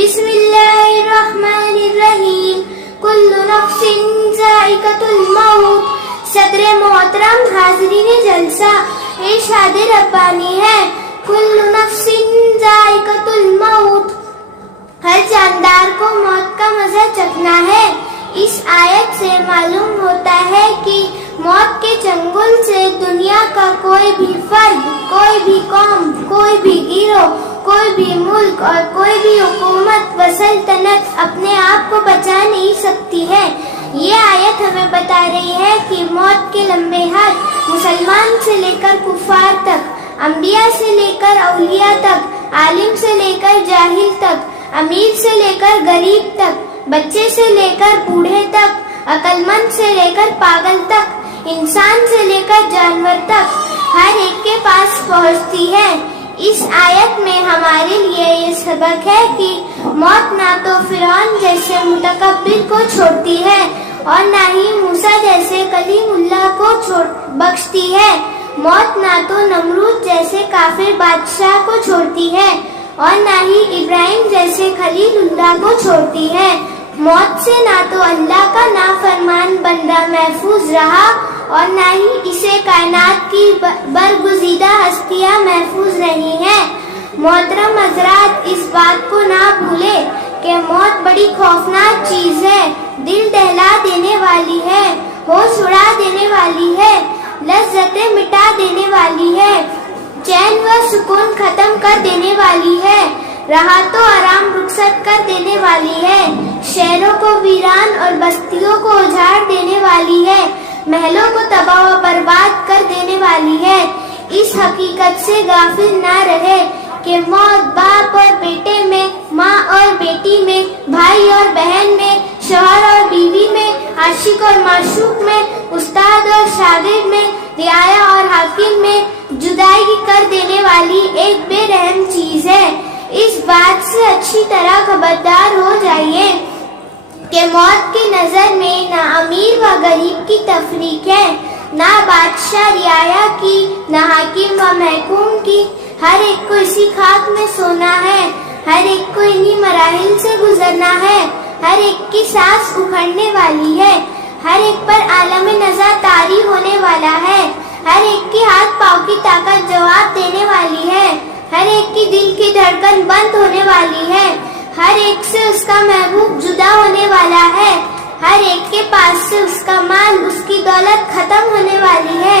بسم اللہ الرحمن الرحیم کل نفس ذائقۃ الموت۔ صدر محترم، حاضرین جلسہ، ارشاد ربانی ہے کل نفس ذائقۃ الموت، ہر جاندار کو موت کا مزہ چکھنا ہے۔ اس آیت سے معلوم ہوتا ہے کہ موت کے چنگل سے دنیا کا کوئی بھی فرد، کوئی بھی قوم، کوئی بھی گروہ، کوئی بھی ملک اور کوئی بھی حکومت و سلطنت اپنے آپ کو بچا نہیں سکتی ہے۔ یہ آیت ہمیں بتا رہی ہے کہ موت کے لمبے ہاتھ مسلمان سے لے کر کفار تک، انبیاء سے لے کر اولیاء تک، عالم سے لے کر جاہل تک، امیر سے لے کر غریب تک، بچے سے لے کر بوڑھے تک، عقل مند سے لے کر پاگل تک، انسان سے لے کر جانور تک، ہر ایک کے پاس پہنچتی ہے۔ اس آیت میں ہمارے لیے یہ سبق ہے کہ موت نہ تو فرعون جیسے متکبر کو چھوڑتی ہے اور نہ ہی موسیٰ جیسے کلیم اللہ کو بخشتی ہے۔ موت نہ تو نمرود جیسے کافر بادشاہ کو چھوڑتی ہے اور نہ ہی ابراہیم جیسے خلیل اللہ کو چھوڑتی ہے۔ موت سے نہ تو اللہ کا نافرمان بندہ محفوظ رہا اور نہ ہی اسے کائنات کی برگزیدہ ہستیاں محفوظ رہی ہیں۔ محترم حضرات، اس بات کو نہ بھولے کہ موت بڑی خوفناک چیز ہے، دل دہلا دینے والی ہے، ہوش اڑا دینے والی ہے، لذتیں مٹا دینے والی ہے، چین و سکون ختم کر دینے والی ہے، راحت و آرام رخصت کر دینے والی ہے، شہروں کو ویران اور بستیوں کو اجاڑ دینے والی ہے، محلوں کو تباہ و برباد کر دینے والی ہے۔ اس حقیقت سے غافل نہ رہے کہ موت باپ اور بیٹے میں، ماں اور بیٹی میں، بھائی اور بہن میں، شوہر اور بیوی میں، عاشق اور معشوق میں، استاد اور شاگرد میں، رعایا اور حاکم میں جدائی کر دینے والی ایک بے رحم چیز ہے۔ اس بات سے اچھی طرح خبردار ہو جائیے کہ موت کی نظر میں نہ امیر و غریب کی تفریق ہے، نہ بادشاہ رعایا کی، نہ حاکم و محکوم کی۔ ہر ایک کو اسی خاک میں سونا ہے، ہر ایک کو انہی مراحل سے گزرنا ہے، ہر ایک کی سانس اکھڑنے والی ہے، ہر ایک پر عالم نزا طاری ہونے والا ہے، ہر ایک کی ہاتھ پاؤں کی طاقت جواب دینے والی ہے، ہر ایک کی دل کی دھڑکن بند ہونے والی ہے، ہر ایک سے اس کا محبوب جدا ہونے والا ہے، ہر ایک کے پاس سے اس کا مال، اس کی دولت ختم ہونے والی ہے،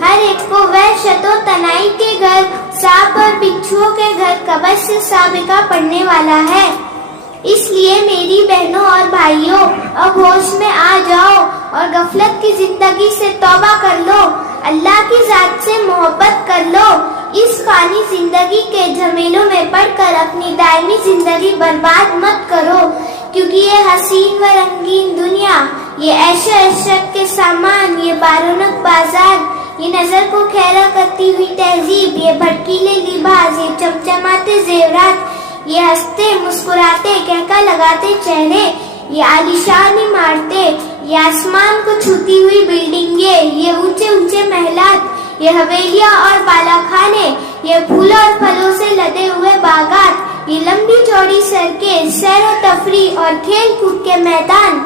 ہر ایک کو وحشت و تنہائی کے گھر، سانپ اور بچھوؤں کے گھر قبض سے سابقہ پڑنے والا ہے۔ اس لیے میری بہنوں اور بھائیوں، اب ہوش میں آ جاؤ اور غفلت کی زندگی سے توبہ کر لو، اللہ کی ذات سے محبت کر لو۔ اس فانی زندگی کے جھمیلوں میں پڑ کر اپنی دائمی زندگی برباد مت کرو، کیونکہ یہ حسین و رنگین دنیا، یہ عیش و عشرت کے سامان، یہ بارونق بازار، یہ نظر کو خیرہ کرتی ہوئی تہذیب، یہ بھڑکیلے لباس، یہ چمچماتے زیورات، یہ ہنستے مسکراتے کہکا لگاتے چہرے، یہ عالیشان عمارتیں، یہ آسمان کو چھوتی ہوئی بلڈنگیں، یہ اونچے اونچے محلات، یہ حویلیاں اور بالا خانے، یہ پھولوں اور پھلوں سے لدے ہوئے باغات، یہ لمبی چوڑی سڑکیں، سیر و تفریح اور کھیل کود کے میدان،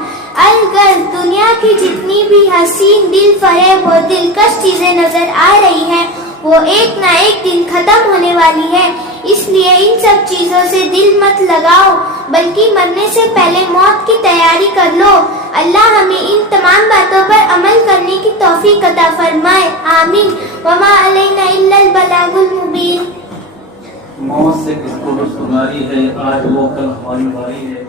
الغرض دنیا کی جتنی بھی حسین، دل فریب اور دلکش چیزیں نظر آ رہی ہیں، وہ ایک نہ ایک دن ختم ہونے والی ہے۔ اس لیے ان سب چیزوں سے دل مت لگاؤ، بلکہ مرنے سے پہلے موت کی تیاری کر لو۔ اللہ ہمیں ان تمام باتوں پر عمل کرنے کی توفیق عطا فرمائے، آمین۔ وما علینا الا البلاغ المبین۔ موت سے کس کو رسوائی ہے، آج وہ کل ہماری باری ہے۔